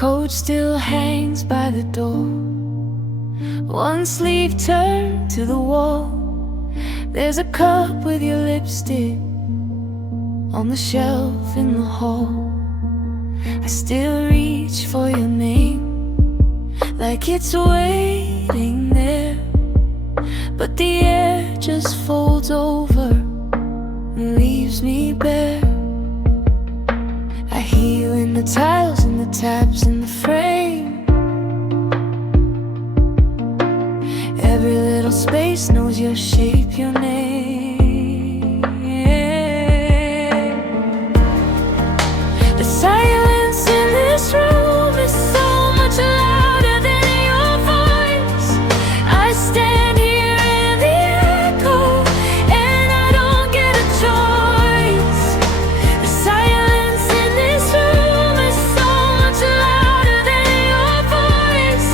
coat still hangs by the door, one sleeve turned to the wall. There's a cup with your lipstick on the shelf in the hall. I still reach for your name like it's waiting there, but the air just folds over and leaves me bare. I hear you in the tiles and the taps in the frame. Every little space knows your shape, your name. The silence in this room is so much louder than your voice. I stand here in the echo and I don't get a choice. The silence in this room is so much louder than your voice,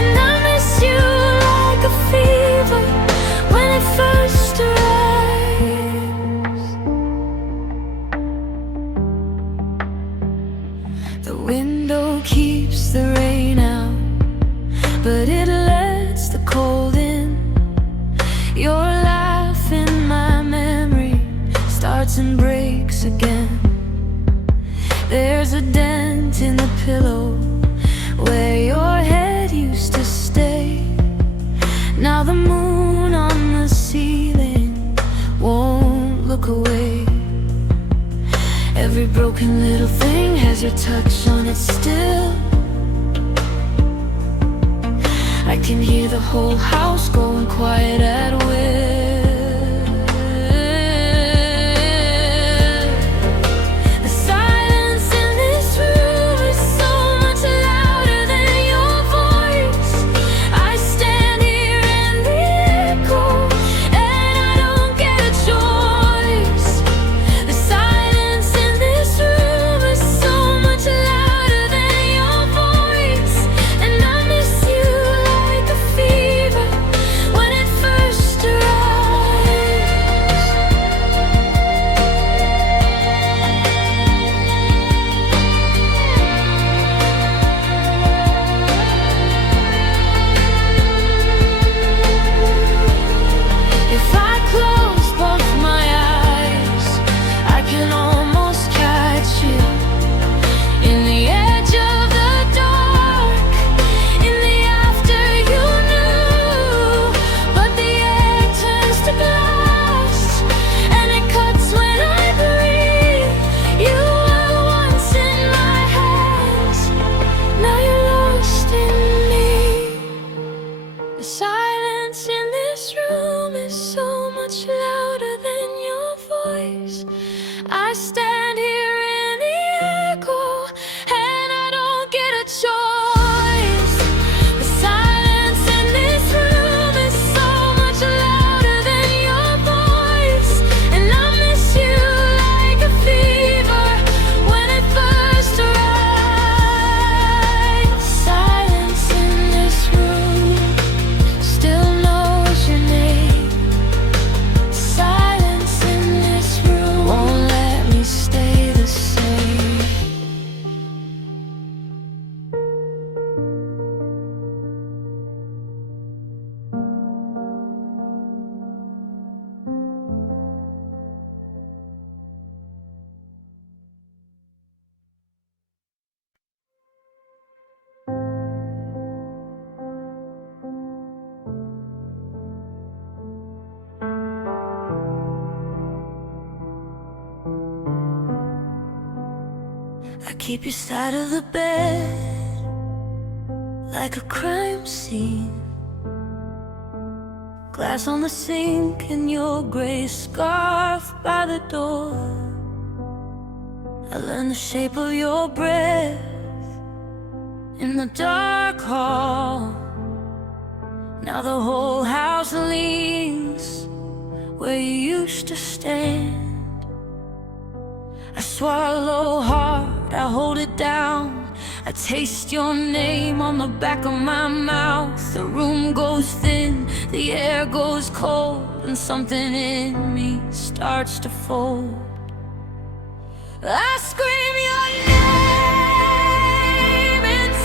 and I miss you like a fever when it first arrives. The window keeps the rain out, but it lets the cold in. Your laugh in my memory starts and breaks again. There's a dent in the pillow where your head used to stay. Now the moon on the ceiling won't look away. Every broken little thing has your touch on it still. I can hear the whole house going quiet at will. The silence in this room is so much louder than your voice. I stand here in the echo and I don't get a choice. The silence in this room is so much louder than your voice, and I miss you like a fever when it first arrives. If I close both my eyes, I can almost catch you in the edge of the dark, in the after you knew. But the air turns to glass and it cuts when I breathe. You were once in my hands, now you're lost in me. The silence in this room is so much louder than your voice. I stand here in the echo and I don't get a choice. The silence in this room is so much louder than your voice, and I miss you like a fever when it first arrives. Silence in this room still knows your name. Silence in this room won't let me stay the same. I keep your side of the bed like a crime scene. Glass on the sink and your gray scarf by the door. I learned the shape of your breath in the dark hall. Now the whole house leans where you used to stand. I swallow hard, I hold it down. I taste your name on the back of my mouth. The room goes thin, the air goes cold, and something in me starts to fold. I scream your name into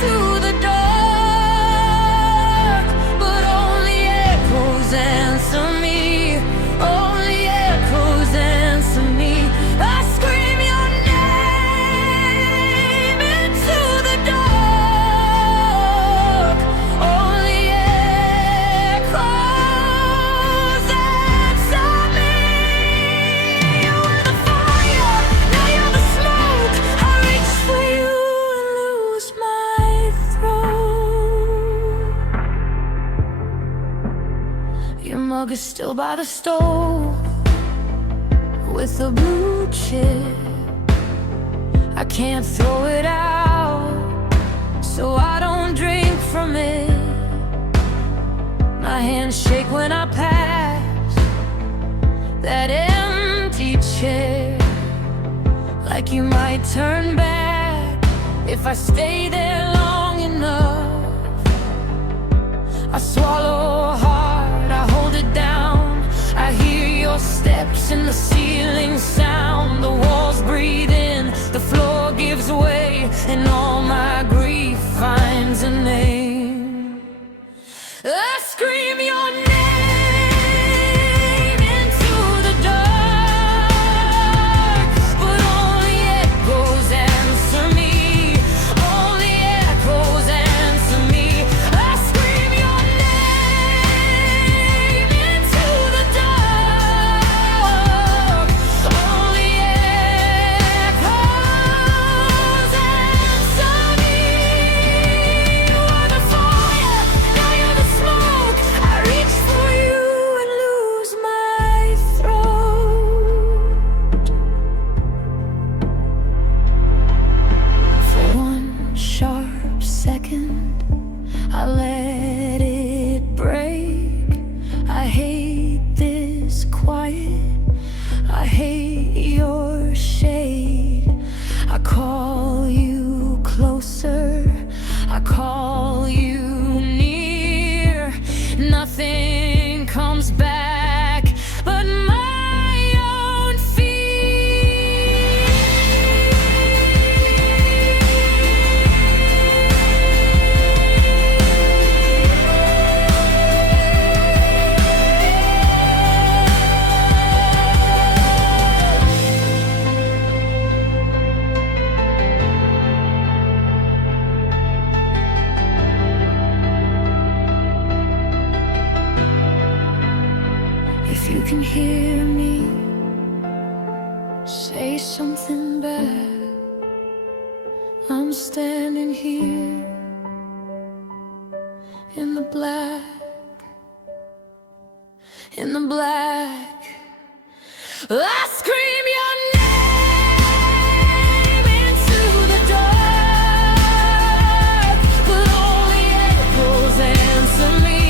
mug is still by the stove with a blue chip. I can't throw it out, so I don't drink from it. My hands shake when I pass that empty chair, like you might turn back if I stay there long enough. I swallow hard, I hold it down. I hear your steps in the ceiling sound. The walls breathe in, the floor gives way, and all my grief finds a name. I scream your name into the dark, but only echoes answer me. Only echoes answer me. I scream your name into the dark. Only echoes answer me. You are the fire, now you're the smoke. I reach for you and lose my throat. For one sharp second, I let it break. I hate this quiet, I hate your shade. I call you closer, I call you near. Nothing comes back but my own fear. If you can hear me, say something back. I'm standing here in the black, in the black. I scream your name into the dark, but only echoes answer me.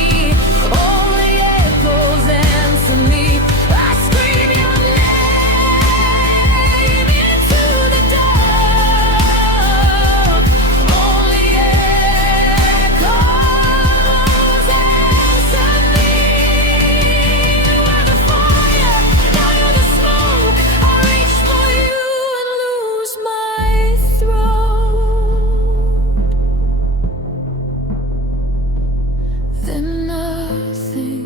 Only echoes answer me. I scream your name into the dark. Only echoes answer me. You are the fire, now you're the smoke. I reach for you and lose my throat. Then nothing,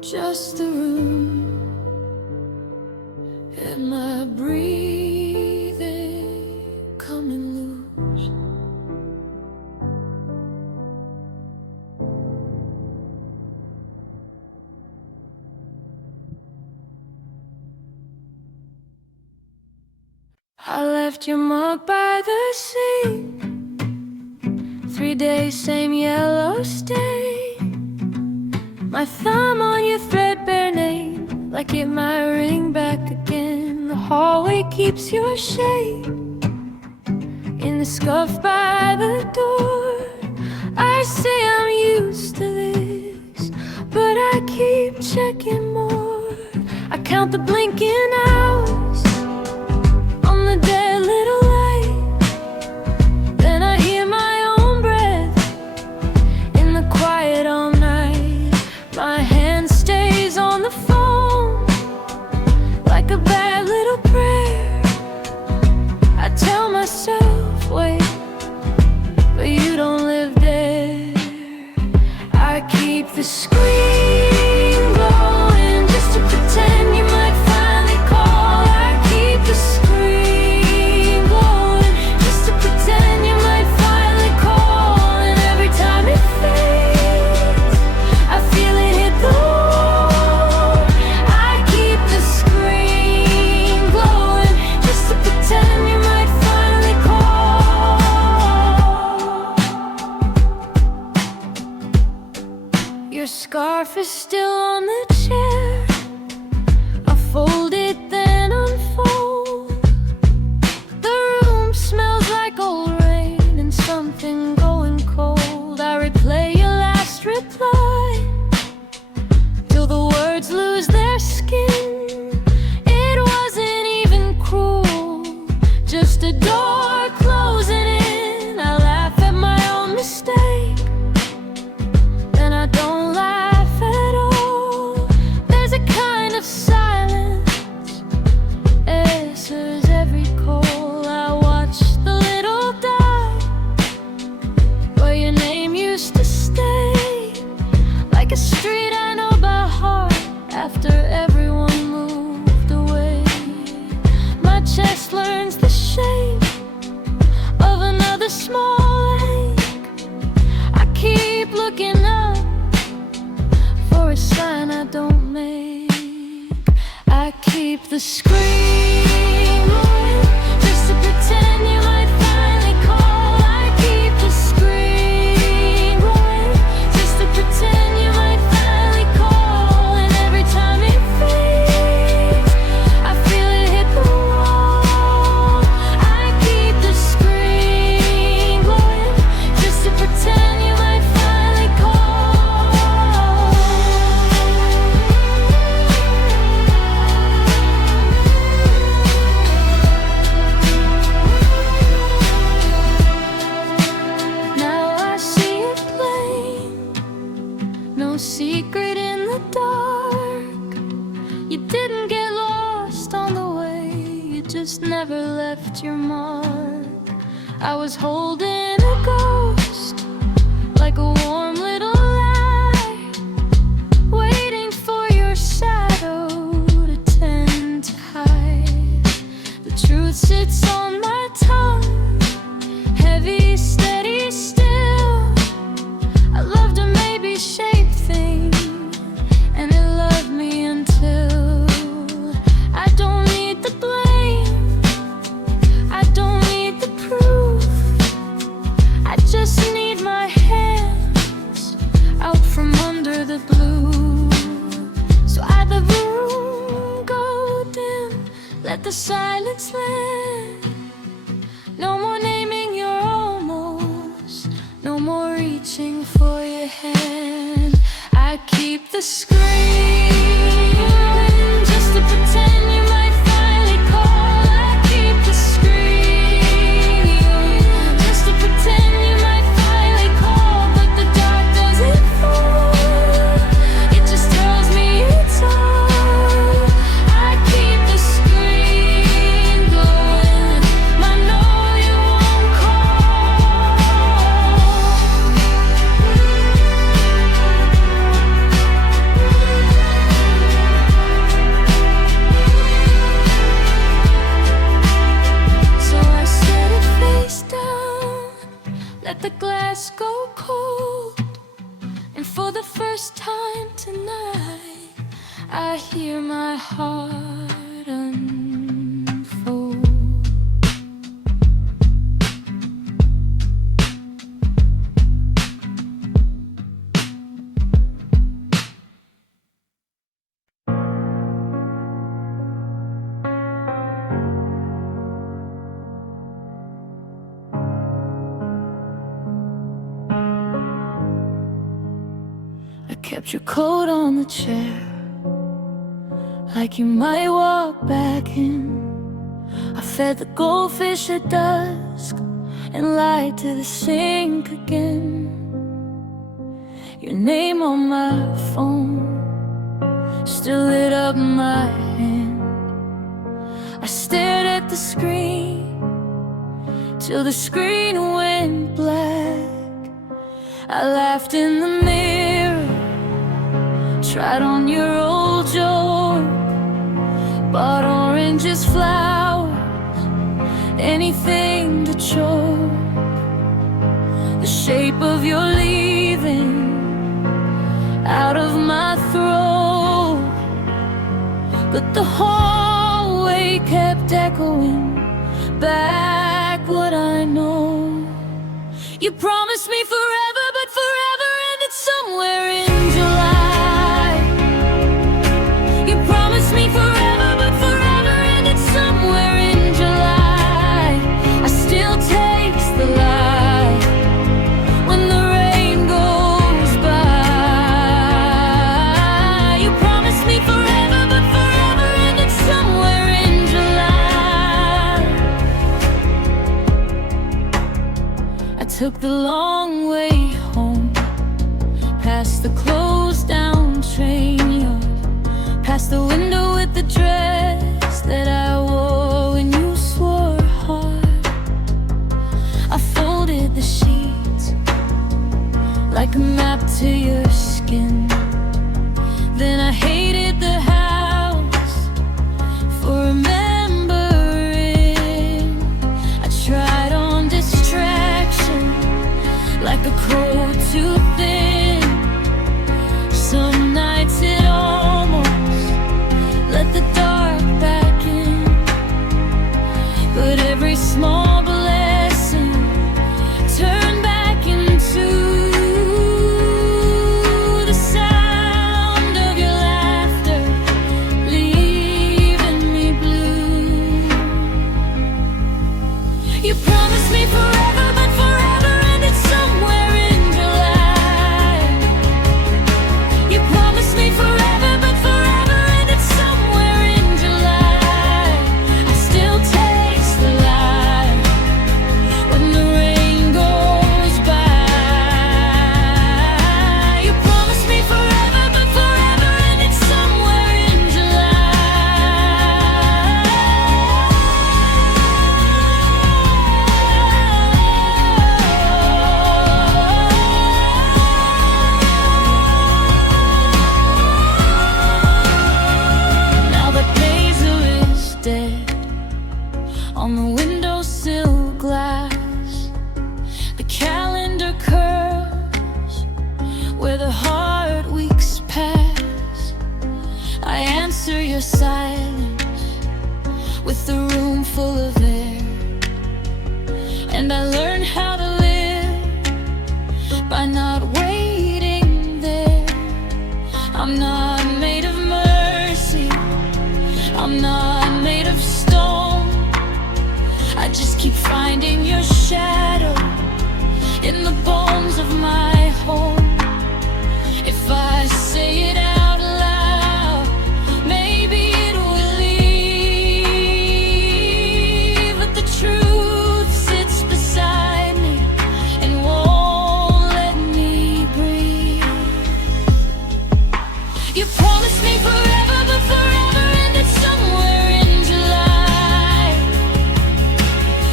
just the room and my breathing coming loose. I left your mug by the sea. 3 days, same yellow stain. My thumb on your threadbare name, like it might ring back again. The hallway keeps your shade in the scuff by the door. I say I'm used to this, but I keep checking more. I count the blinking hours on the dead little light. Then I hear my own breath in the quiet all night. My hand stays on the phone like a bad little prayer. I tell myself, wait, scarf is still on the chair. I fold it, then unfold. The room smells like old rain and something going cold. I replay your last reply till the words lose their skin. It wasn't even cruel, just a door closing in. I laugh at my own mistake, then I don't laugh at all. There's a kind of silence answers every call. I watch the little dot where your name used to stay, like a street I know by heart after everyone moved away. My chest learns the shape of another small ache. I keep looking up for a sign I don't make. I keep the screen going just to pretend you might finally call. I keep the screen going just to pretend you might finally call. And every time it fades, I feel it hit the wall. I keep the screen going just to pretend you might finally call. Now I see it plain, no secret in the dark. You didn't get lost on the way, you just never left your mark. I was holding a ghost, like a warm little light, waiting for your shadow to tend to hide. The truth sits on my tongue, heavy, steady, still. I loved to maybe shape things, and it loved me until I don't need the blame, I don't need the proof. I just need my hands out from under the blue. So I the room go dim, let the silence land. No more naming your almost, no more reaching for your hand. I keep the screen just to pretend you might finally call. I keep the screen just to pretend you might finally call. But the dark doesn't fall, it just tells me it's on. I keep the screen going, I know you won't call. So I set it face down, let the glass go cold. And for the first time tonight, I hear my heart unfold. I kept your coat on the chair, like you might walk back in. I fed the goldfish at dusk and lied to the sink again. Your name on my phone still lit up my hand. I stared at the screen till the screen went black. I laughed in the mirror, tried on your old joke, bought oranges, flowers, anything to choke the shape of your leaving out of my throat. But the hallway kept echoing back what I know. You promised me forever, but forever ended somewhere in July. I took the long way home, past the closed down train yard, past the window with the dress that I wore when you swore hard. I folded the sheets like a map to your skin. Then I hated the house for remembering. I tried on distraction like a coat too thin. Some nights it almost let the dark back in, but every small blessing turned back into the sound of your laughter, leaving me blue. You promised me forever, but forever ended somewhere in July. You promised me forever, but forever ended somewhere in July. I still taste the light when the rain goes by. You promised me forever, but forever ended somewhere in July. Now the basil is dead on the windowsill glass. The calendar curls where the hard weeks pass. I answer your silence with the room full of air, and I learn how to live by not waiting there. I'm not made of mercy, I'm not made of stone. I just keep finding your shadow in the bones of my home. If I say it out loud, maybe it will leave, but the truth sits beside me and won't let me breathe. You promised me forever, but forever ended somewhere in July.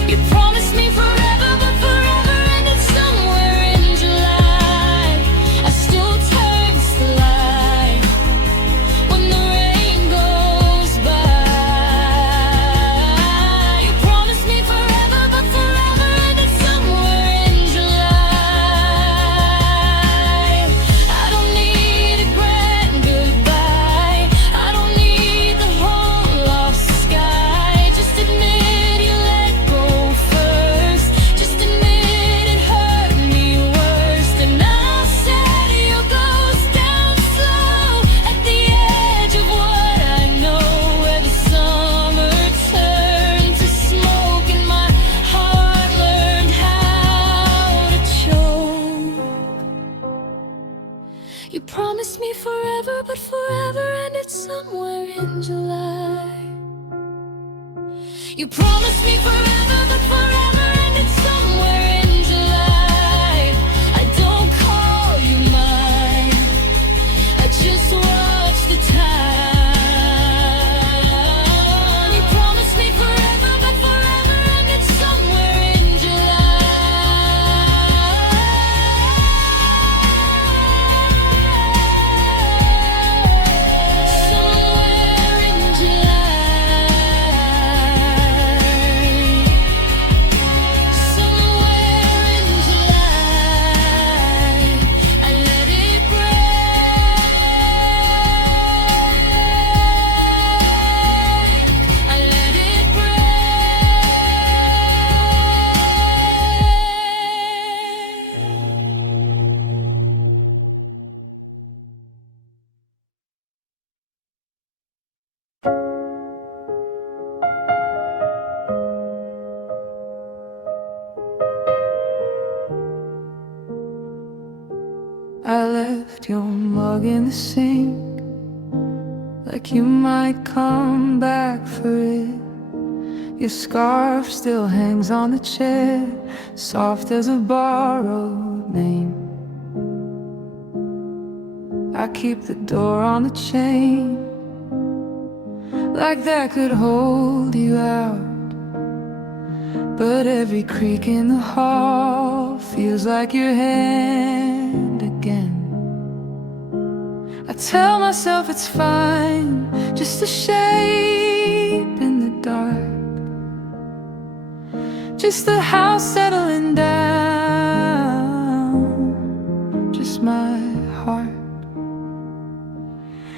You promised me forever, but forever ended somewhere in July. I still taste the light when the rain goes by. You promised me forever, but forever ended somewhere in July. I don't need a grand goodbye, I don't need the whole lost sky. Just admit you let go first, just admit it hurt me worst, and I'll set your ghost down slow at the edge of what I know, where the summer turned to smoke and my heart learned how to choke. You promised me forever, but forever ended somewhere in July. You promised me forever, but forever ended somewhere in July. I don't call you mine, I just watch the time. You promised me forever, but forever ended somewhere in July. Somewhere in July. Somewhere in July. I let it break. I let it I left your mug in the sink, like you might come back for it. Your scarf still hangs on the chair, soft as a borrowed name. I keep the door on the chain, like that could hold you out. But every creak in the hall feels like your hand again. I tell myself it's fine, just a shape in the dark, just the house settling down, just my heart.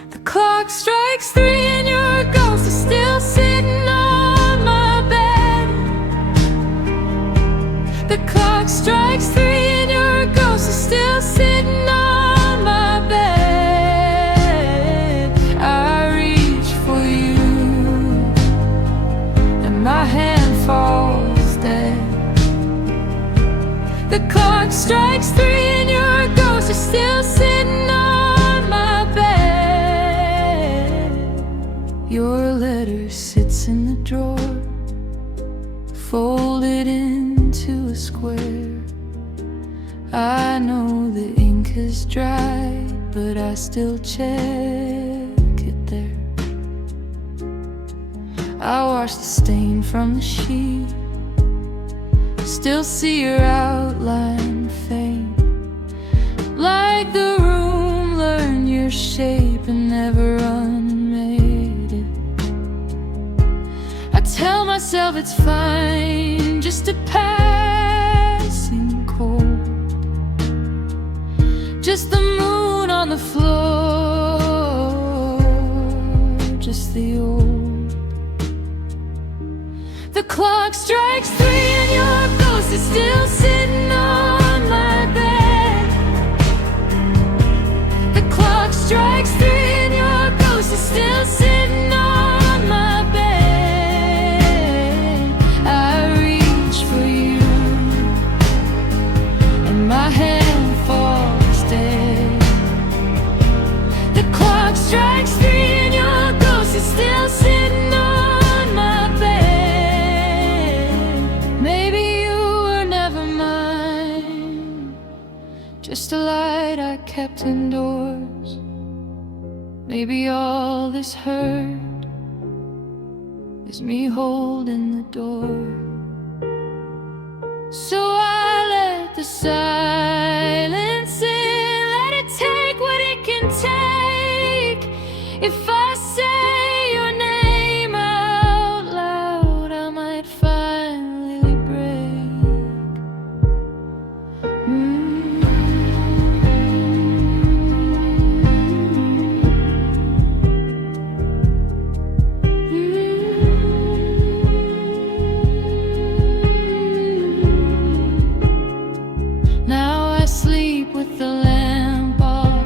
The clock strikes 3 and your ghost is still sitting on my bed. The clock strikes 3 and your ghost is still sitting on my bed. I reach for you and my hand falls dead. The clock strikes 3 and your ghost is still sitting on my bed. Your letter sits in the drawer, folded into a square. I know the ink is dry, but I still check it there. I wash the stain from the sheet, still see your outline faint. Like the room learned your shape and never unmade it. I tell myself it's fine, just a passing cold, just the moon on the floor, just the old. The clock strikes 3 and your ghost is still sitting on my bed. The clock strikes 3 and your ghost is still sitting on my bed. I reach for you and my hand falls dead. The clock strikes 3 and your ghost is still sitting on my bed. Maybe you were never mine, just a light I kept indoors. Maybe all this hurt is me holding the door. So I let the silence in, let it take what it can take. If I say your name out loud, I might finally break. Now I sleep with the lamp off,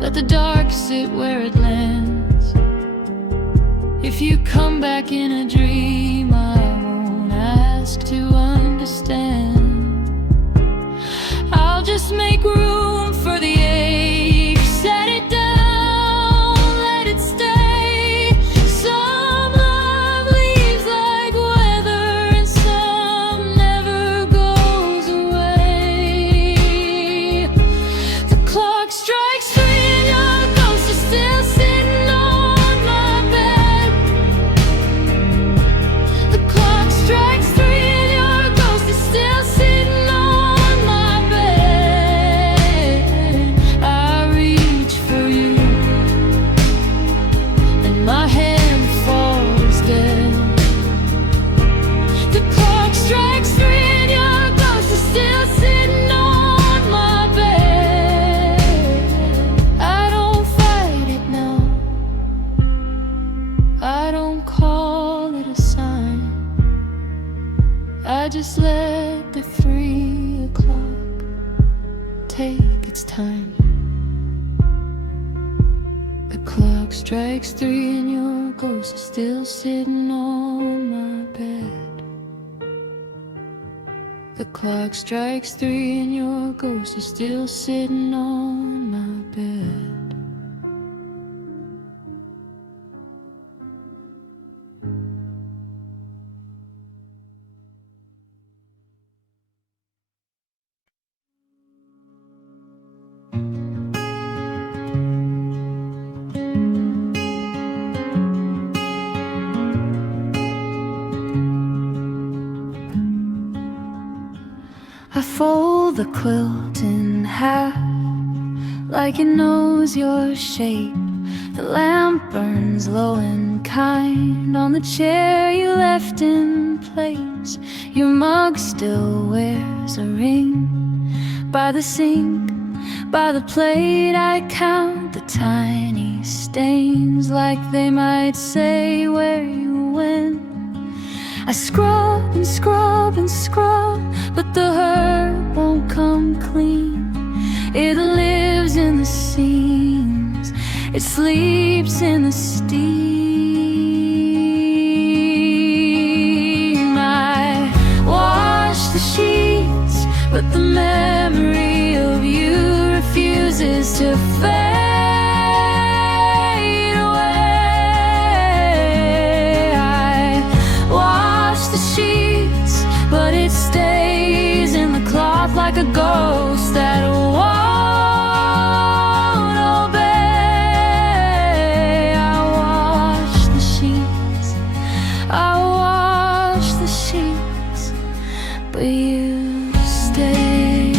let the dark sit where it lands. If you come back in a dream, I won't ask to understand. I'll just make room for the ache, set it down, let it stay. Some love leaves like weather and some never goes away. The clock strikes 3 and your ghost is still sitting on my bed. The clock strikes 3 and your ghost is still sitting on my bed. I reach for you and my hand falls dead. The clock strikes 3 and your ghost is still sitting on my bed. I don't fight it now, I don't call it a sign. I just let the 3 o'clock take its time. The clock strikes 3 and your ghost is still sitting on my bed. The clock strikes 3 and your ghost is still sitting on my bed. fold the quilt in half, like it knows your shape. The lamp burns low and kind on the chair you left in place. Your mug still wears a ring by the sink, by the plate. I count the tiny stains, like they might say where you went. I scrub and scrub and scrub, but the hurt won't come clean. It lives in the seams, it sleeps in the steam. I wash the sheets, but the memory of you refuses to fade away. I wash the sheets, but it stays in the cloth like a ghost that won't obey. I wash the sheets, I wash the sheets, but you stay.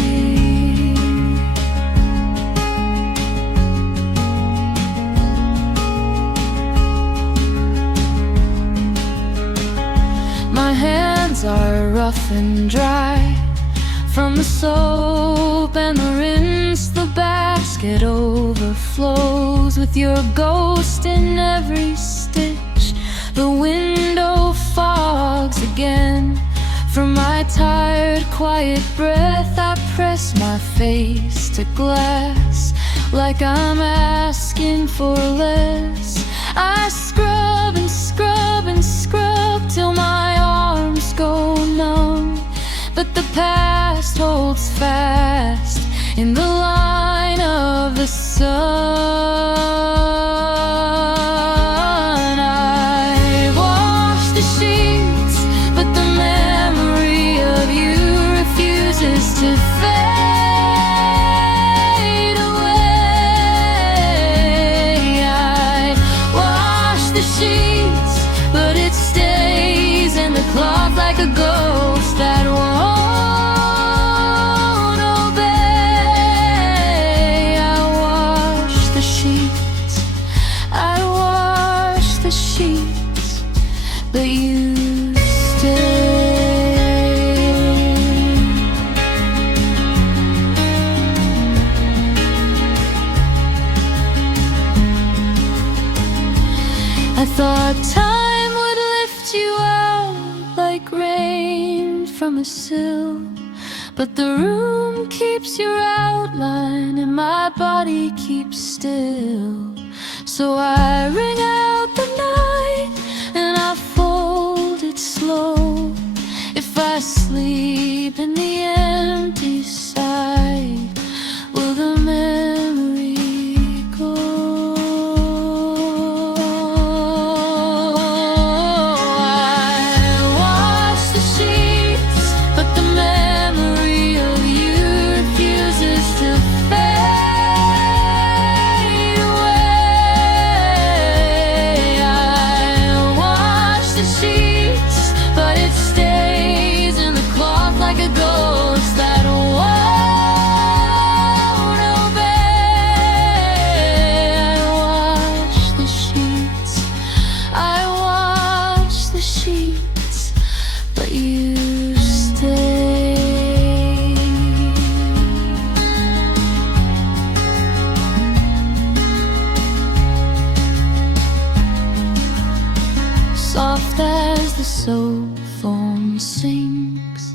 My hands are rough and dry from the soap and the rinse. The basket overflows with your ghost in every stitch. The window fogs again. From my tired, quiet breath, I press my face to glass, like I'm asking for less. I scrub and scrub and scrub till my arms go numb, but the past holds fast in the line of the sun. I wash the sheets, but the memory of you refuses to fade away. I wash the sheets, but it stays in the cloth like a ghost that won't obey. I wash the sheets, I wash the sheets, but you stay. I thought time would lift you out like rain from a sill, but the room keeps your outline and my body keeps still. So I ring out the night and I fold it slow. If I sleep in the empty side, will the memory go? I wash the sheets, but the memory of you refuses to fade away. I wash the sheets, but it stays in the cloth like a ghost that won't obey. I wash the sheets, I wash the sheets, but you stay. Soft as the soap foam sinks,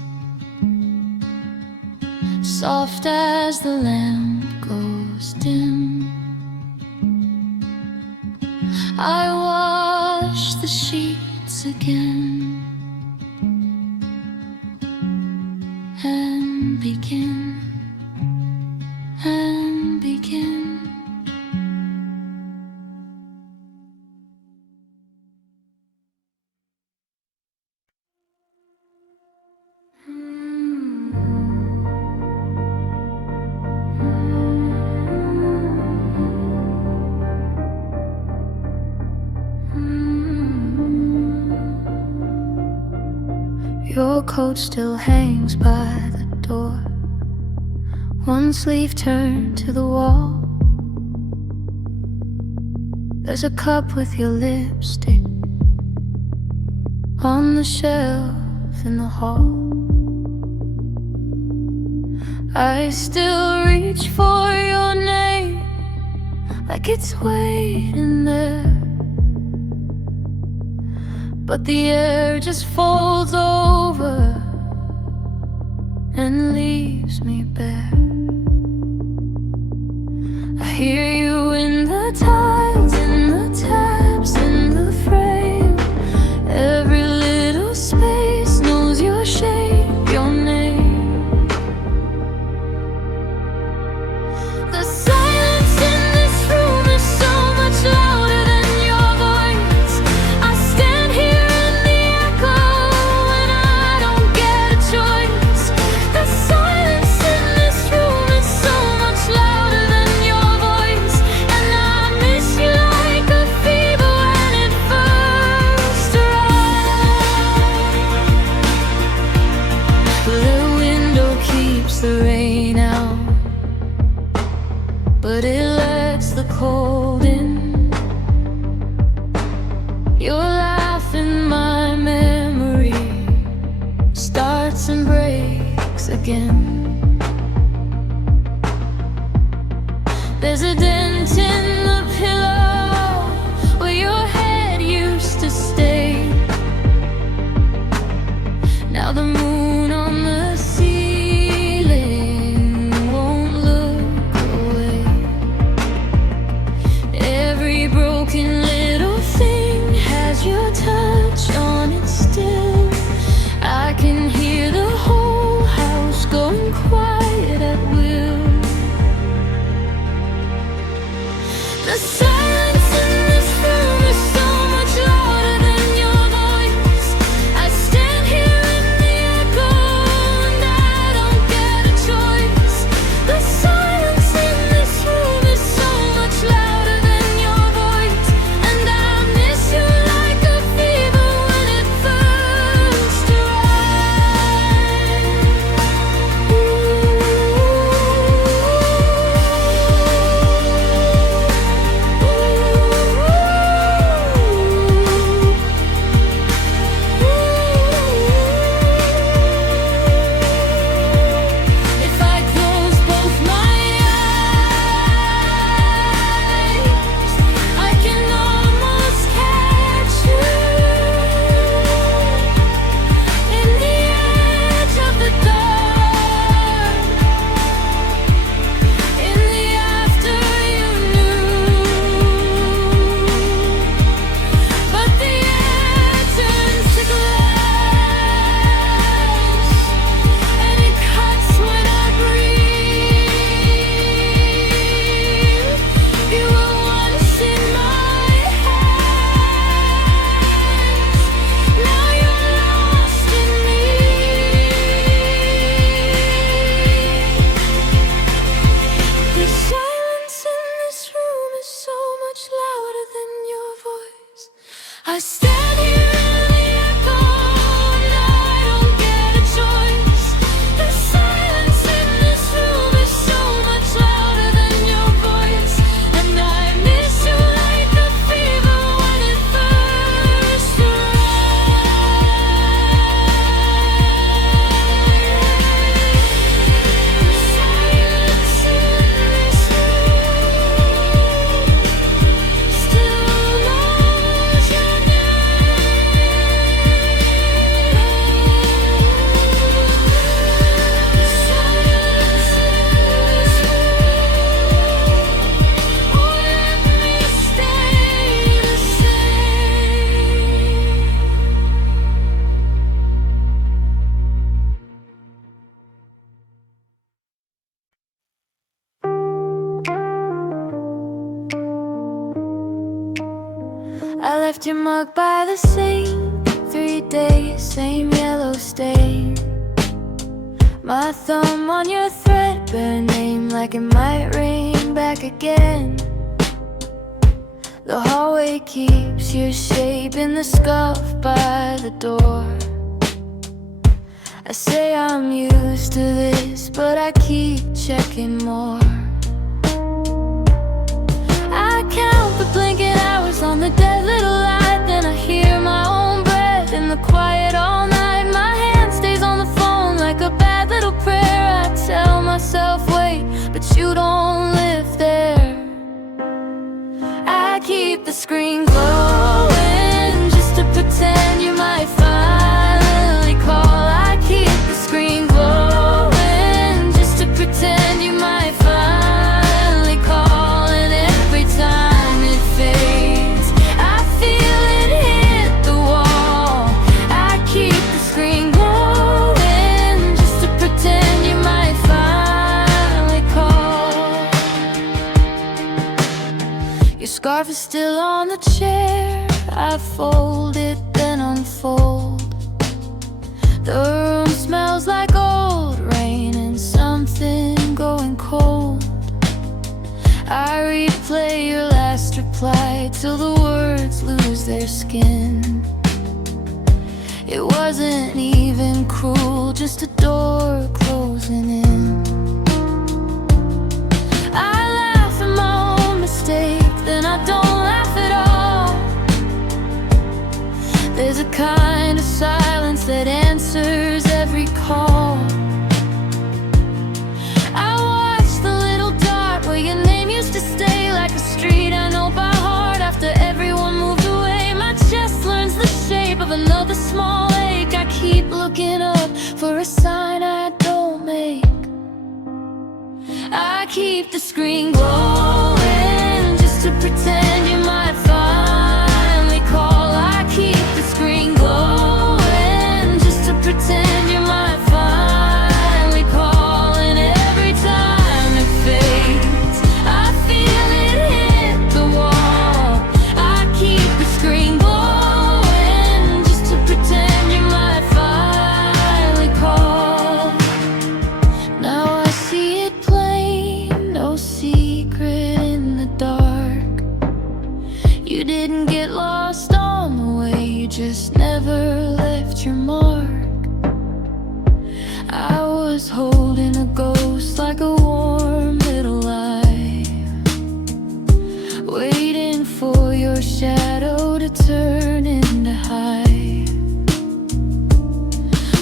soft as the lamp goes dim, I wash the sheets again and begin and begin. Your coat still hangs by the door. one sleeve turned to the wall. There's a cup with your lipstick on the shelf in the hall. I still reach for your name like it's waiting there, but the air just folds over and leaves me bare. I hear you in the tiles, in the taps, in the frame. Every little space knows your shape, your name. The silence in this room is so much louder than your voice. I stand here in the echo and I don't get a choice. The silence in this room is so much louder than your voice, and I miss you like a fever when it first arrives. The window keeps the rain out, but it lets the cold in. Your laugh in my memory starts and breaks again. There's a dent in the pillow where your head used to stay. Now the moon on the ceiling won't look away. Every broken little thing has your touch on it still. I can hear the whole house going quiet at will. The silence in this room is so much louder than your voice. I stand here in the echo and I don't get a choice. The silence in this room is so much louder than your voice, and I miss you like a fever when it first arrives. If I close both my eyes, I can almost catch you in the edge of the dark, in the after you knew. But the air turns to glass, and it cuts when I breathe. You were once in my hands, now you're lost in me. The silence in this room is so much louder than your voice. I stand here in the echo and I don't get a choice. The silence in this room is so much louder than your voice, and I miss you like a fever when it first arrives. Silence in this room still knows your I left your mug by the sink, 3 days, same yellow stain. My thumb on your threadbare name, like it might ring back again. The hallway keeps your shape in the scuff by the door. I say I'm used to this, but I keep checking more. I count the blinking hours on the dead little light, then I hear my own breath in the quiet all night. My hand stays on the phone like a bad little prayer. I tell myself, wait, but you don't live there. I keep the screen glowing just to pretend you might finally call. I keep the screen glowing just to pretend you might finally call. And every time it fades, I feel it hit the wall. I keep the screen glowing just to pretend you might finally call. Your scarf is still on the chair. I fold it, then unfold. The room smells like old rain and something going cold. I replay your last reply till the words lose their skin. It wasn't even cruel, just a door closing in. I laugh at my own mistake, then I don't laugh at all. There's a kind of silence that answers every call. I watch the little dot where your name used to stay, like a street I know by heart. After everyone moved away, my chest learns the shape of another small ache. I keep looking up for a sign I don't make. I keep the screen glowing just to pretend you might finally call. I keep the screen glowing just to pretend you might finally call. And every time it fades, I feel it hit the wall. I keep the screen glowing just to pretend you might finally call. Now I see it plain, no secret in the dark. You didn't get lost on the way, you just never left your mark. I was holding a ghost like a warm little life, waiting for your shadow to turn into hive.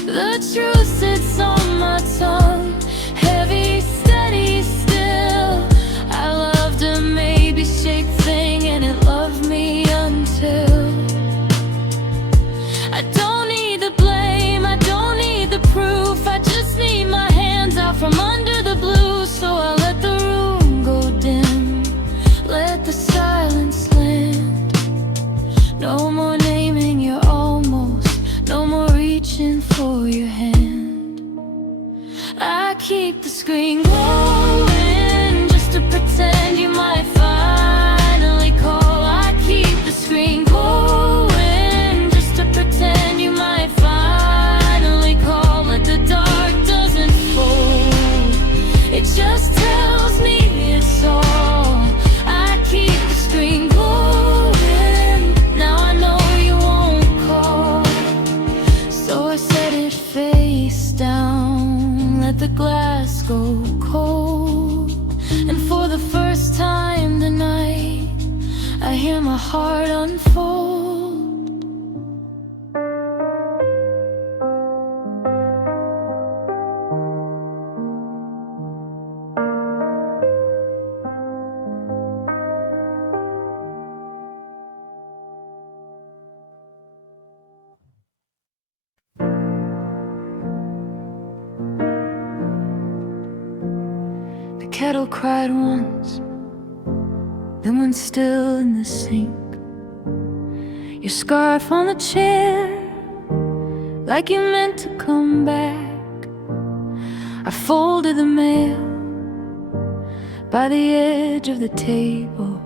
The truth sits on my tongue, heavy, steady, still. I loved a maybe shaped thing, and it loved me until I don't need the blame, I don't need the proof. I just need my hands out from under the blue. So I let the room go dim, let the silence land. No more naming your almost, no more reaching for your hand. I keep the screen glowing just to pretend you might finally call. I keep the screen glowing just to pretend you might finally call. But the dark doesn't fold, it just tells me it's all. I keep the screen glowing, now I know you won't call. So I set it face down, let the glass go cold. And for the first time tonight, I hear my heart unfold. The kettle cried once, then went still in the sink. Your scarf on the chair, like you meant to come back. I folded the mail by the edge of the table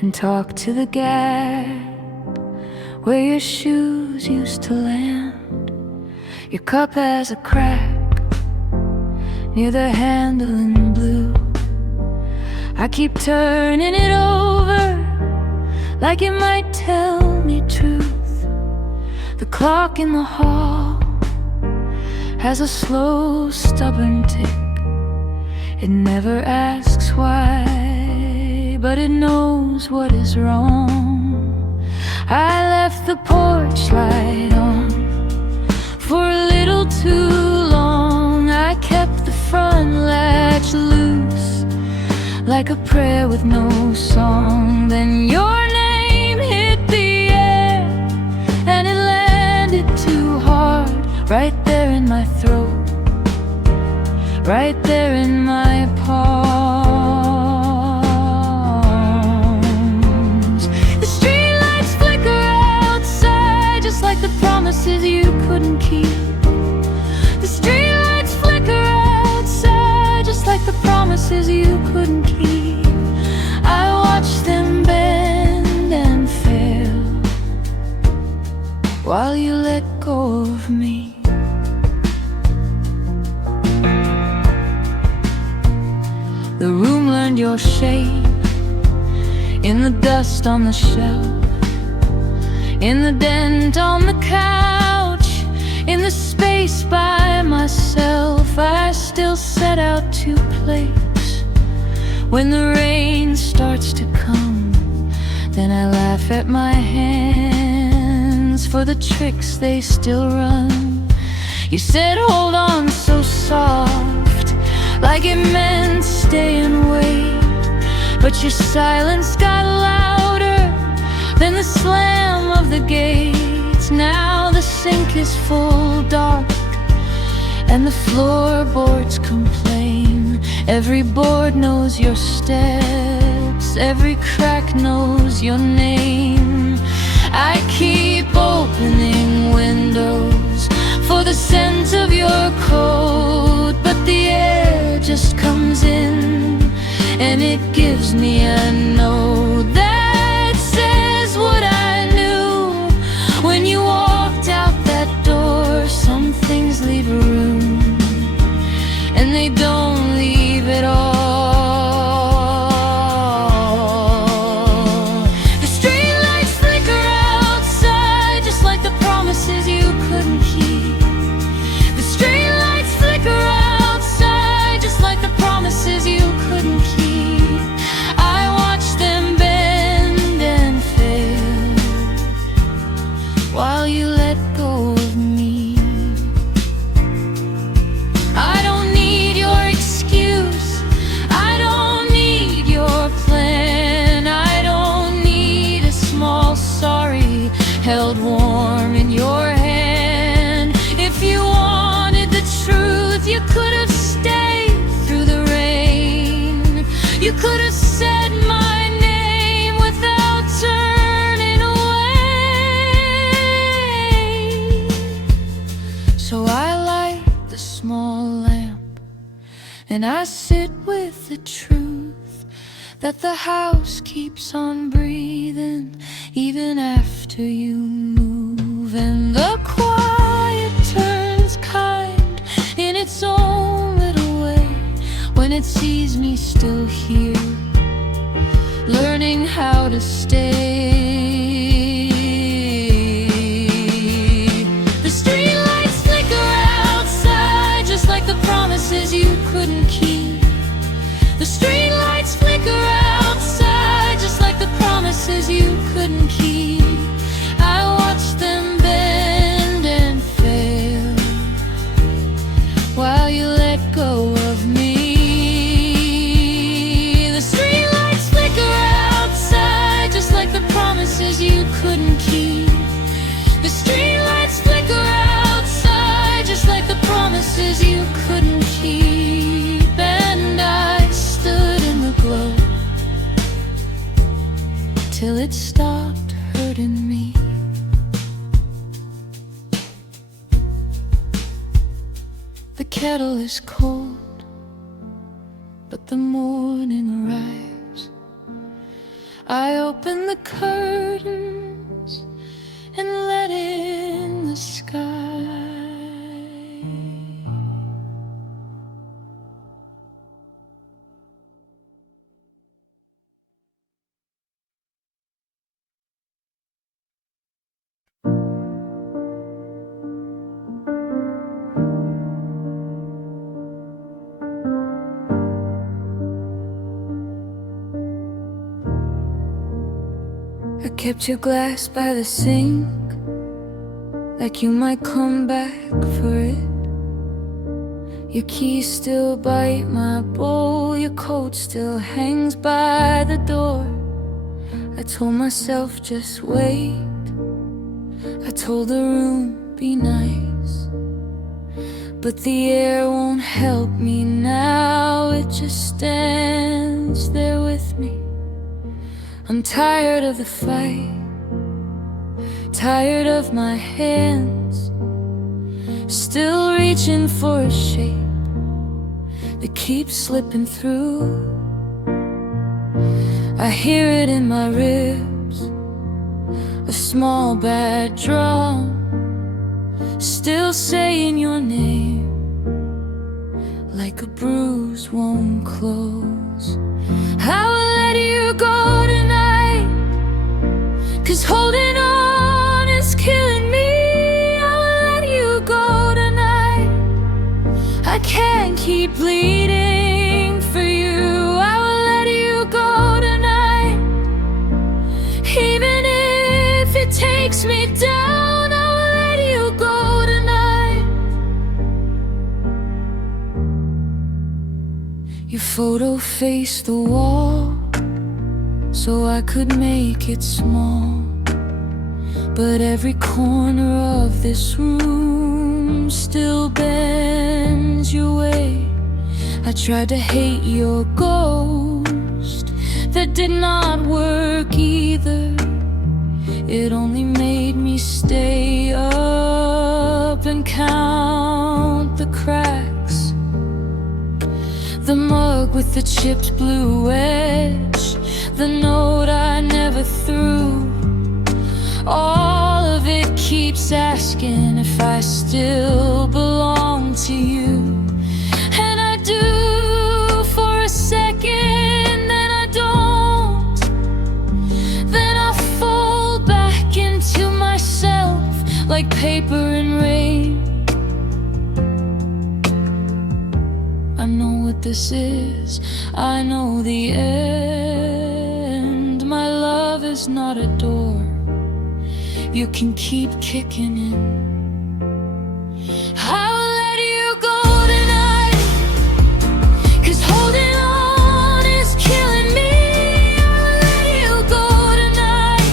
and talked to the gap where your shoes used to land. Your cup has a crack near the handle in blue. I keep turning it over like it might tell me truth. The clock in the hall has a slow, stubborn tick. It never asks why, but it knows what is wrong. I left the porch light on for a little too long. I kept the front latch loose, like a prayer with no song. Then your name hit the air, and it landed too hard, right there in my throat, right there in my palms. The streetlights flicker outside, just like the promises you couldn't keep. The streetlights flicker outside, just like the promises you couldn't keep. I watched them bend and fail while you let go of me. The room learned your shape in the dust on the shelf, in the dent on the couch, in the space by myself. I still set out to place. When the rain starts to come, then I laugh at my hands for the tricks they still run. You said hold on so soft, like it meant stay and wait, but your silence got louder than the slam of the gates. Now the sink is full dark, and the floorboards complain. Every board knows your steps, every crack knows your name. I keep opening windows for the scent of your coat, but the air just comes in, and it gives me a note that says what I knew when you walked out that door. Some things leave a room, and they don't leave at all. The streetlights flicker outside, just like the promises you couldn't keep. The streetlights flicker outside, just like the promises you couldn't keep. I watched them bend and fail while you let go of me. I don't need your excuse, I don't need your plan, I don't need a small sorry held warm in your hand. If you wanted the truth, you could have stayed through the rain. You could have said my name without turning away. So I light the small lamp, and I sit with the truth that the house keeps on breathing even after you move. And the quiet turns kind in its own little way when it sees me still here, learning how to stay. The streetlights flicker outside, just like the promises you couldn't keep. The streetlights flicker outside, just like the promises you couldn't keep. I watched them bend and fail while you let go of me. The streetlights flicker outside, just like the promises you couldn't keep. The streetlights flicker outside, just like the promises you couldn't keep. And I stood in the glow till it stopped hurting me. The kettle is cold, but the morning arrives. I open the curtains and let in the sky. Kept your glass by the sink, like you might come back for it. Your keys still bite my bowl, your coat still hangs by the door. I told myself just wait, I told the room be nice, but the air won't help me now, it just stands there with me. I'm tired of the fight, tired of my hands, still reaching for a shape that keeps slipping through. I hear it in my ribs, a small bad drum, still saying your name, like a bruise won't close. I will let you go tonight, 'cause holding on is killing me. I will let you go tonight, I can't keep bleeding for you. I will let you go tonight, even if it takes me down. I will let you go tonight. Your photo faced the wall, so I could make it small, but every corner of this room still bends your way. I tried to hate your ghost, that did not work either. It only made me stay up and count the cracks. The mug with the chipped blue edge, the note I never threw, all of it keeps asking if I still belong to you. And I do for a second, then I don't, then I fall back into myself like paper and rain. I know what this is, I know the end. My love is not a door you can keep kicking in. I will let you go tonight, 'cause holding on is killing me. I will let you go tonight,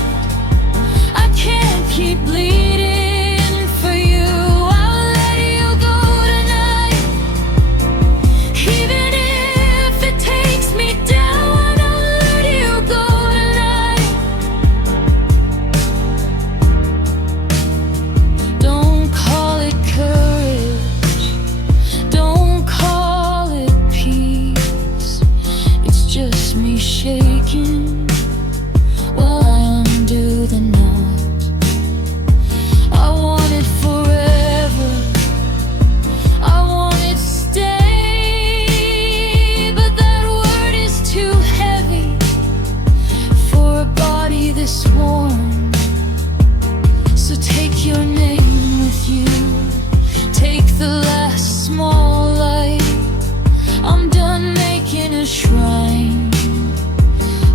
I can't keep bleeding for you. I will let you go tonight, even if it takes me down. I will let you go tonight. Don't call it courage, don't call it peace, it's just me shaking while I undo the knot. I want it forever, I want it stay, but that word is too heavy for a body this warm. So take your name with you, take the last small light. I'm done making a shrine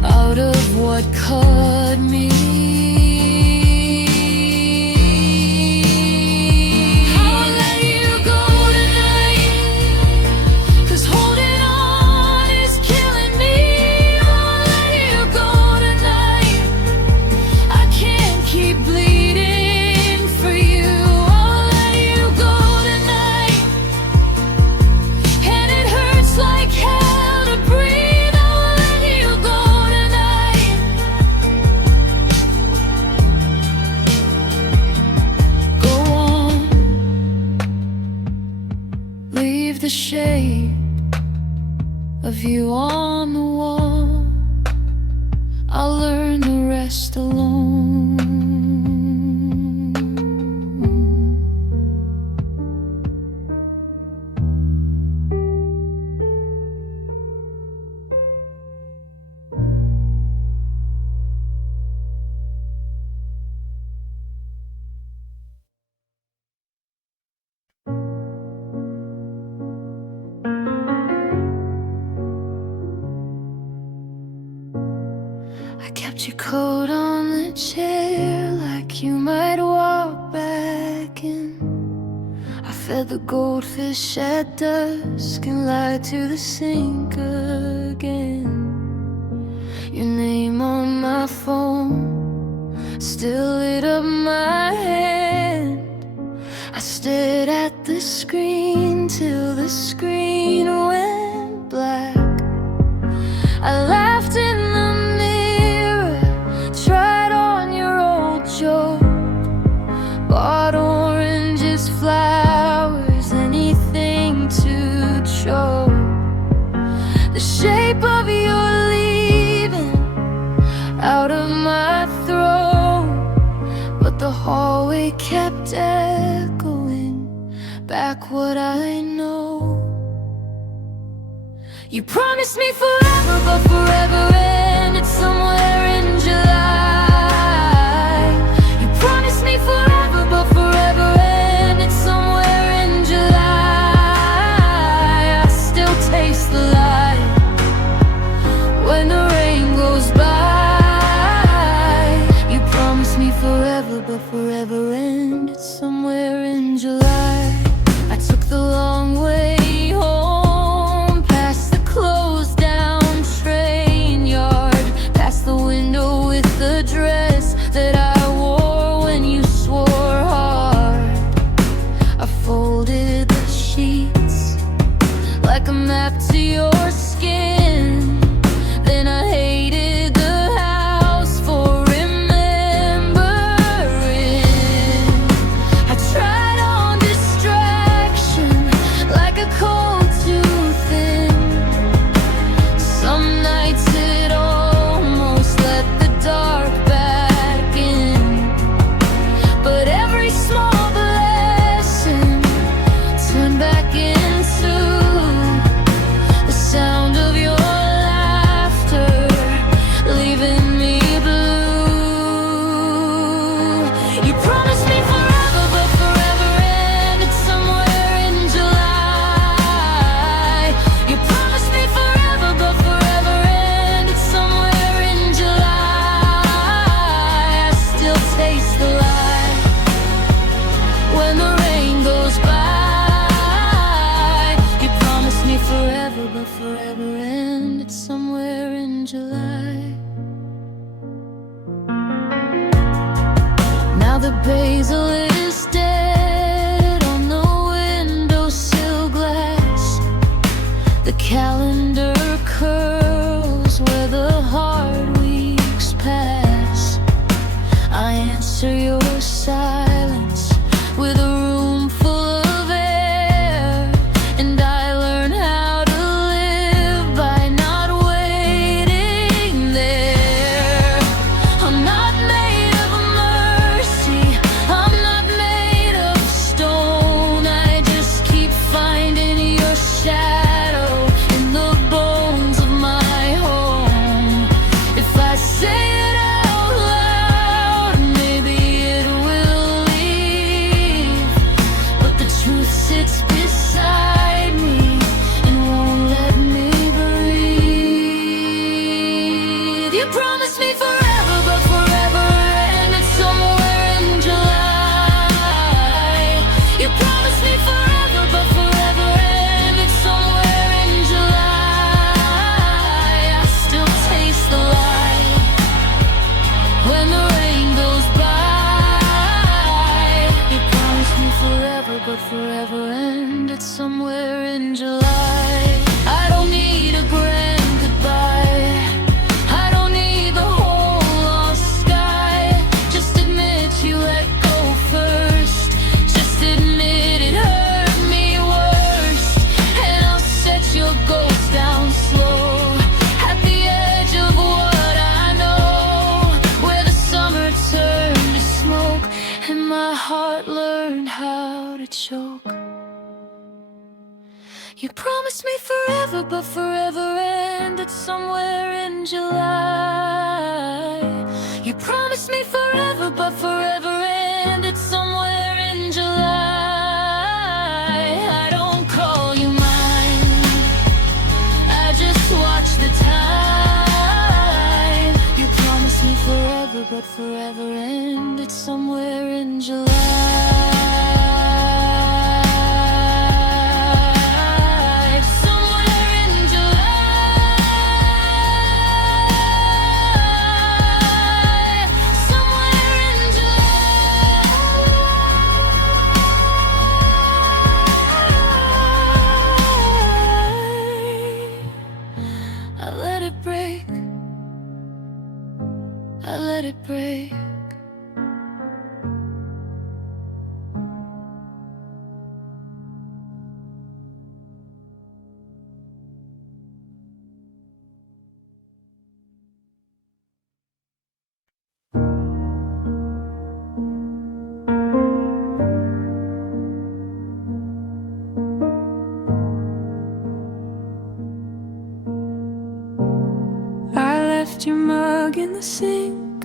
out of what cut me. I will let you go tonight, 'cause holding on is killing me. I will let you go tonight, I can't keep bleeding for you. I will let you go tonight, and it hurts like hell to breathe. I will let you go tonight. Go on, leave the shape of you on the wall. I'll learn the rest alone. I kept your coat on the chair like you might walk back in. I fed the goldfish at dusk and lied to the sink again. Your name on my phone still lit up my hand. I stared at the screen till the screen went black. I laughed in the mirror, tried on your old joke, bought oranges, flowers, anything to choke the shape of your leaving out of my throat. But the hallway kept echoing back what I know. You promised me forever, but forever ended somewhere in July. You promised me forever, but forever ended somewhere in July. I still taste the light when the rain goes by. You promised me forever, but forever ended somewhere in July. I took the long way home, past the closed down train yard, past the window with the dress that I wore when you swore hard. I folded the sheets like a map to your skin. Then I hated the house for remembering. I tried on distraction like a cold too thin. Some nights it almost let the dark back in. But every small blessing turned back into the sound of your laughter, leaving me blue. You promised me forever, but forever ended somewhere in July. You promised me forever, but forever ended somewhere in July. I still taste the light when the rain goes by. You promised me forever, but forever ended somewhere in July. Now the basil is dead on the windowsill glass. The calendar curls where the hard weeks pass. I answer your silence with a room full of air, and I learn how to live by not waiting there. I'm not made of mercy, I'm not made of stone. I just keep finding your shadow in the bones of my home. If I say it out loud, maybe it will leave. But the truth sits beside me and won't let me breathe. You promised me forever, but forever ended somewhere in July. You promised me forever, but forever ended somewhere in July. I still taste the light when the rain goes by. You promised me forever, but forever ended somewhere in July. I don't need a grand goodbye, I don't need the whole lost sky. Just admit you let go first, just admit it hurt me worst, and I'll set your ghost down slow at the edge of what I know, where the summer turned to smoke and my heart learned how to choke. You promised me forever, but forever ended somewhere in July. You promised me forever, but forever ended somewhere in July. I don't call you mine, I just watch the time. You promised me forever, but forever ended somewhere in July. Somewhere in July. Somewhere in July. I let it break. I let it break. I left your mug in the sink,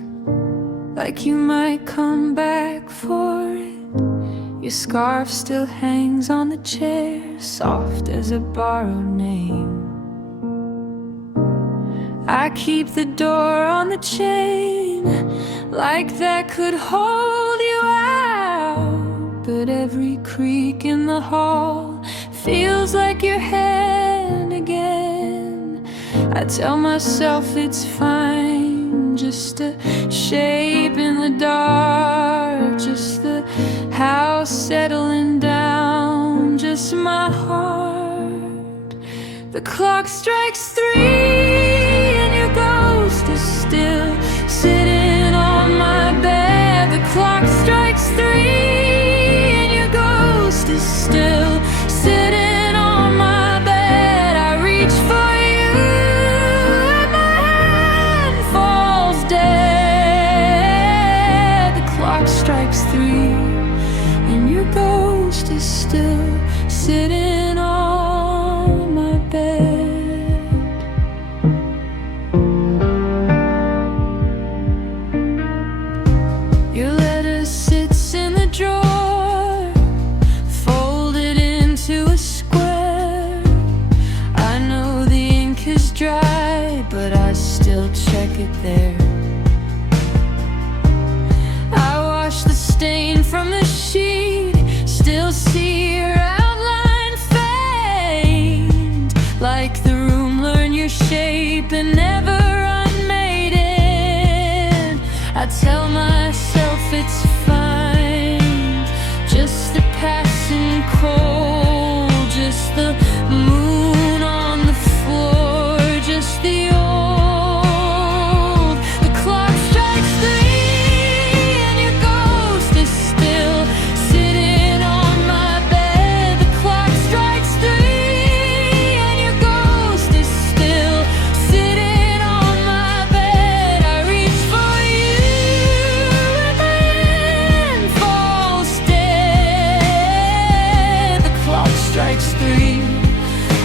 like you might come back for it. Your scarf still hangs on the chair, soft as a borrowed name. I keep the door on the chain, like that could hold you out. But every creak in the hall feels like your hand again. I tell myself it's fine, just a shape in the dark, just the house settling down, just my heart. The clock strikes 3 and your ghost is still sitting on my bed. The clock strikes 3 and your ghost is still sitting on my bed. I reach for you and my hand falls dead. The clock strikes 3 and your ghost is still sitting on my bed. Your letter sits in the drawer, folded into a square. I know the ink is dry, but I still check it there. I wash the stain from the sheet, still see your outline fade. Like the room, learn your shape and never unmade it. I tell myself it's fine, just a passing cold, just the moon on the floor, just the old. The clock strikes 3 and your ghost is still sitting on my bed. The clock strikes 3 and your ghost is still sitting on my bed. I reach for you and my hand falls dead. The clock strikes 3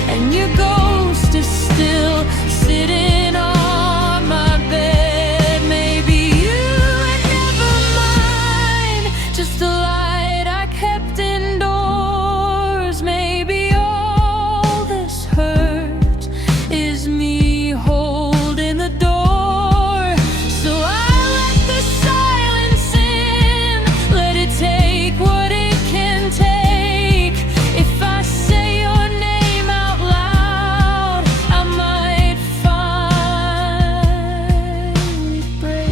and your ghost is still sitting on my bed. Maybe you had never mind, just a light I kept indoors. Maybe all this hurt is me holding the door. So I let the silence in, let it take what it can take. If I say your name out loud, I might finally break.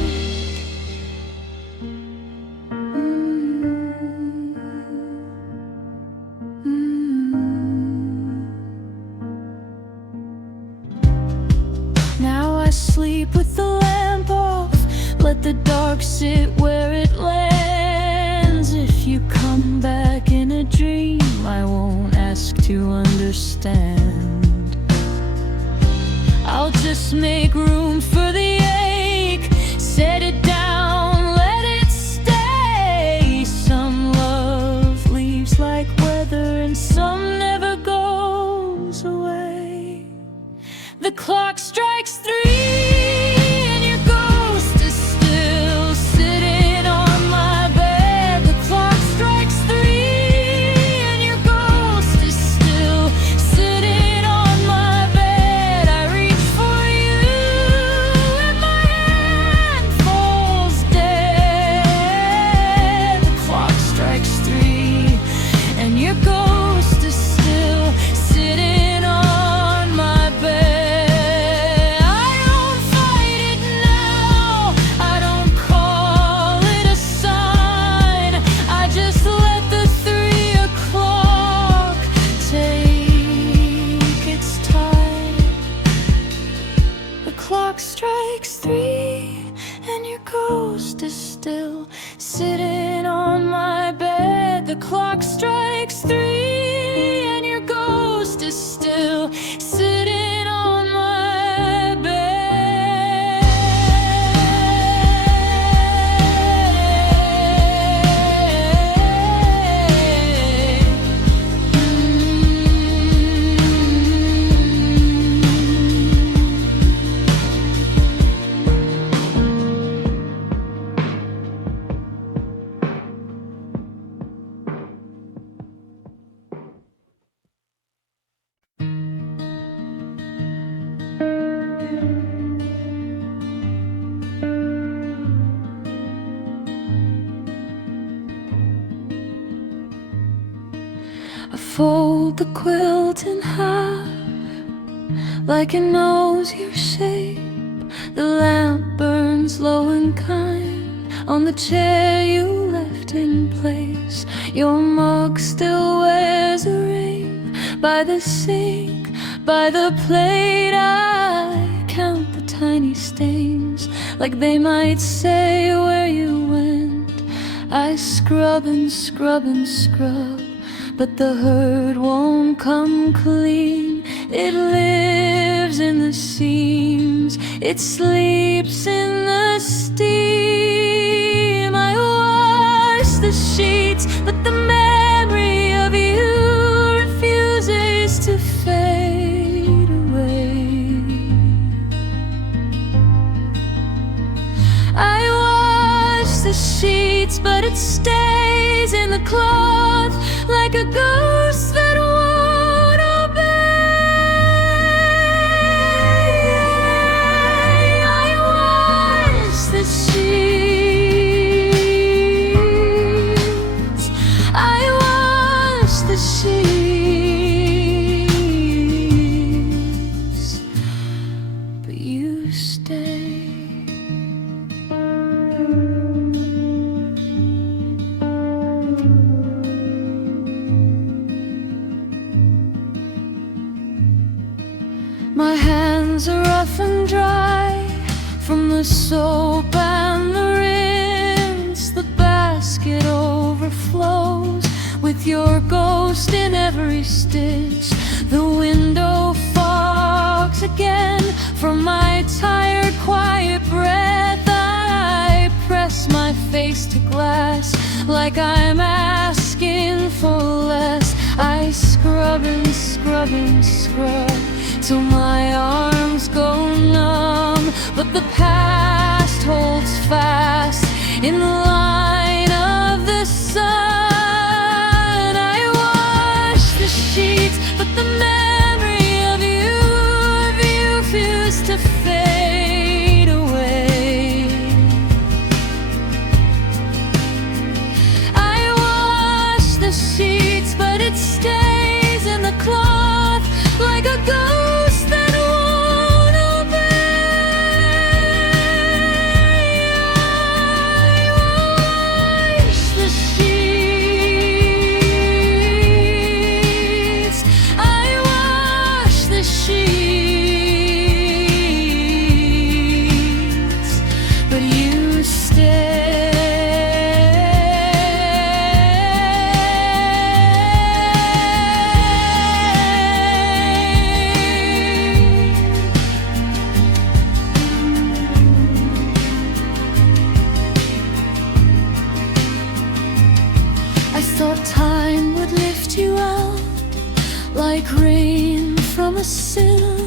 Now I sleep with the lamp off, let the dark sit where it lands. If you come back in a dream, I won't ask to understand. I'll just make room for the ache, set it down, let it stay. Some love leaves like weather and some never goes away. The clock strikes 3 and your ghost is still sitting on my bed. The clock strikes 3 and your ghost is still sitting on my bed. I reach for you and my hand falls clock strikes 3 and your ghost is still sitting on my bed. The clock strikes 3 and your ghost is still sitting on my bed. I fold the quilt in half like it knows your shape. The lamp burns low and kind on the chair you left in place. Your mug still wears a ring by the sink, by the plate. I count the tiny stains like they might say where you went. I scrub and scrub and scrub, but the hurt won't come clean. It lives in the seams, it sleeps in the steam. I wash the sheets, but the memory of you refuses to fade away. I wash the sheets, but it stays in the cloth like a ghost that won't obey. I wash the sheets, I wash the sheets, but you stay. My hands are rough and dry from the soap and the rinse. The basket overflows with your ghost in every stitch. The window fogs again from my tired, quiet breath. I press my face to glass like I'm asking for less. I scrub and scrub and scrub till my arms go numb, but the past holds fast in the line of the sun. I wash the sheets, but the memory of you refused to fade away. I wash the sheets, but it stays in the cloth like a ghost. I thought time would lift you out like rain from a sinner,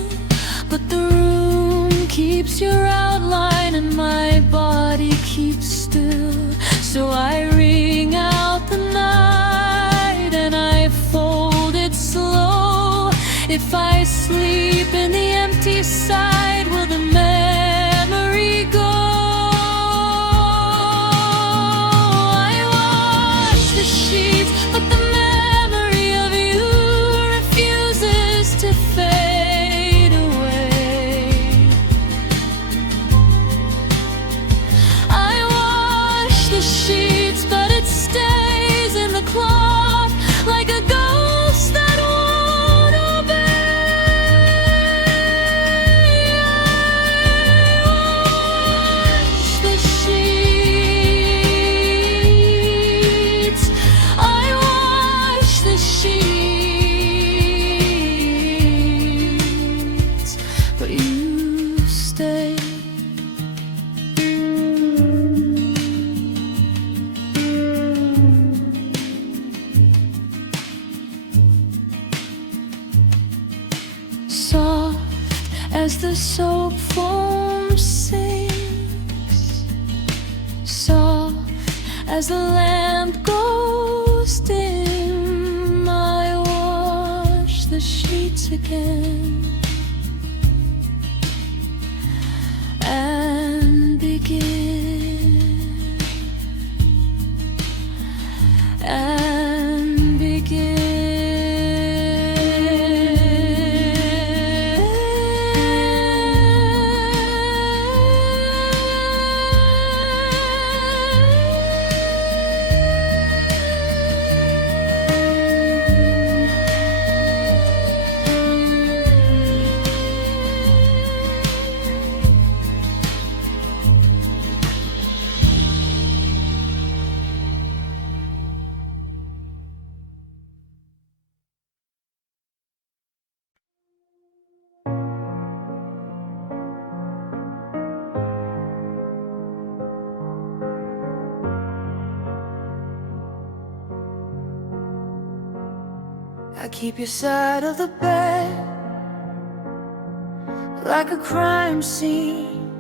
but the room keeps your outline and my body keeps still. So I wring out the night and I fold it slow. If I sleep in the empty side, will the memory go? But the memory of you refuses to fade away. I wash the sheets, but it stays in the cloth like a ghost that won't obey. as the soap foam sinks, soft as the lamp goes dim. I wash the sheets again and begin and begin. I keep your side of the bed like a crime scene,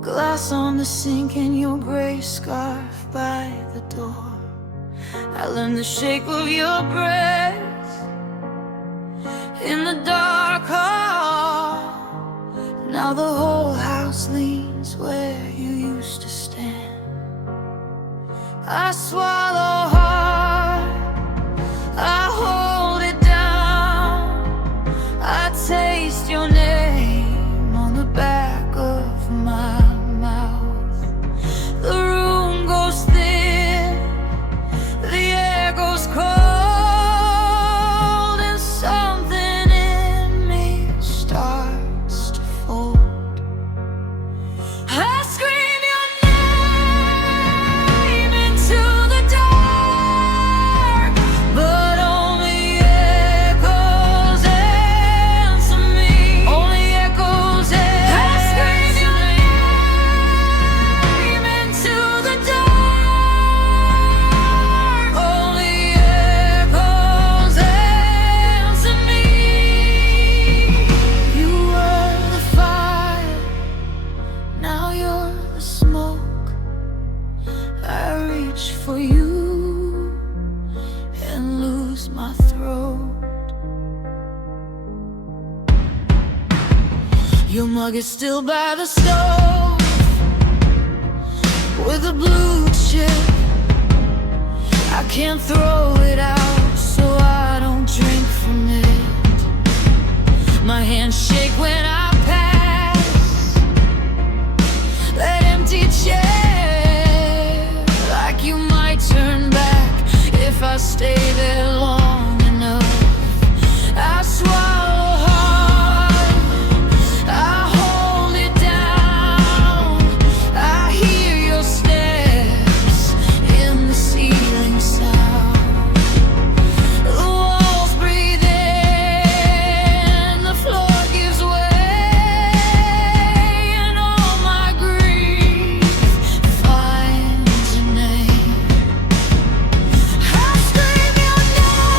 glass on the sink and your gray scarf by the door. I learned the shape of your breath in the dark hall. Now the whole house leans where you used to stand. I swallow hard, I hold it down. I taste your name on the back of my mouth. The room goes thin, the air goes cold, and something in me starts to fold. I scream your name into the dark, but only echoes answer me. Only echoes answer me. I scream your name into the dark, only echoes answer me. You were the fire, now you're the smoke. I reach for you and lose my throat. Your mug is still by the stove with a blue chip. I can't throw it out, so I don't drink from it. My hands shake when I pass that empty chair, like you might turn back if I stay there long enough. I swallow hard, I hold it down. I hear your steps in the ceiling sound. The walls breathe in, the floor gives way, and all my grief finds a name. I scream your name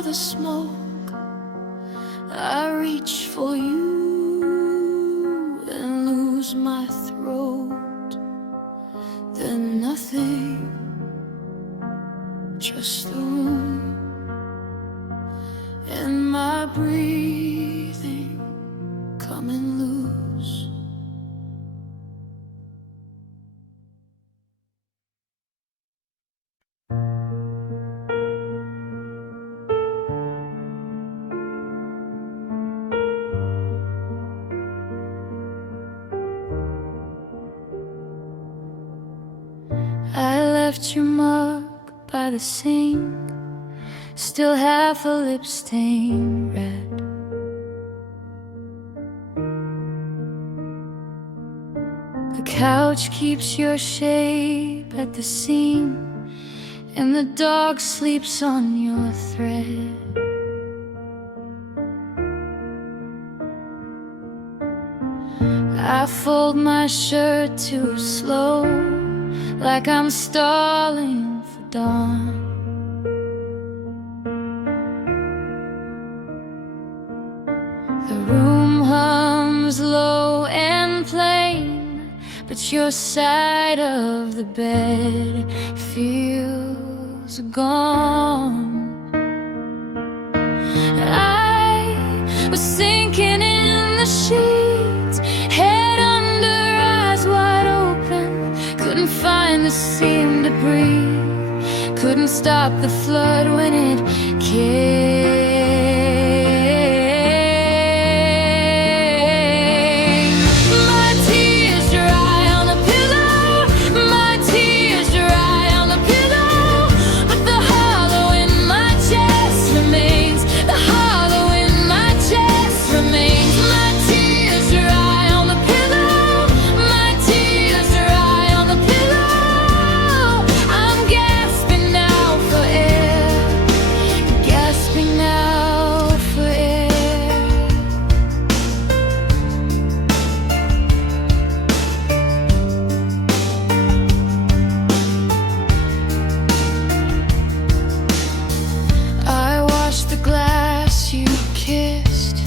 for the smoke, I reach for you and lose my throat. Then nothing, just the room and my breathing coming loose. I left your mug by the sink, still half a lip stain red. The couch keeps your shape at the seam, and the dog sleeps on your thread. I fold my shirt too slow, like I'm stalling for dawn. The room hums low and plain, but your side of the bed feels gone. I was sinking in the sheets, head under, eyes wide open. Couldn't find the seam to breathe, couldn't stop the flood when it came. My tears dry on the pillow, my tears dry on the pillow, but the hollow in my chest remains, the hollow in my chest remains. My tears dry on the pillow, my tears dry on the pillow. I'm gasping now for air, gasping now for air. I washed the glass you kissed,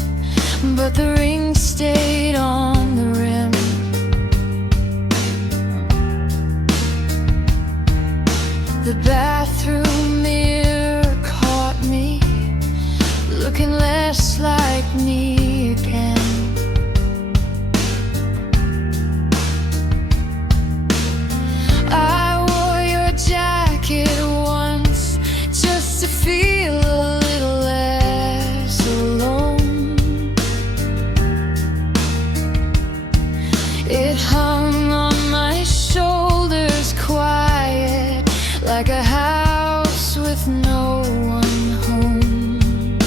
but the ring stayed on the rim. The bathroom mirror caught me, looking less like me again. I wore your jacket once just to feel a little less alone. It hung on my shoulders, quiet, like a house with no one home.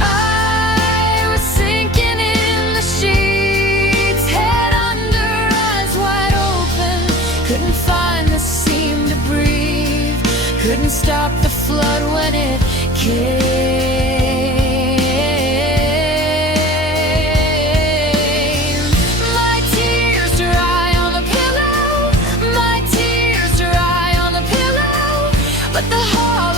I was sinking in the sheets, head under, eyes wide open. Couldn't find the seam to breathe, couldn't stop the flood when it came. My tears dry on the pillow, my tears dry on the pillow, but the heart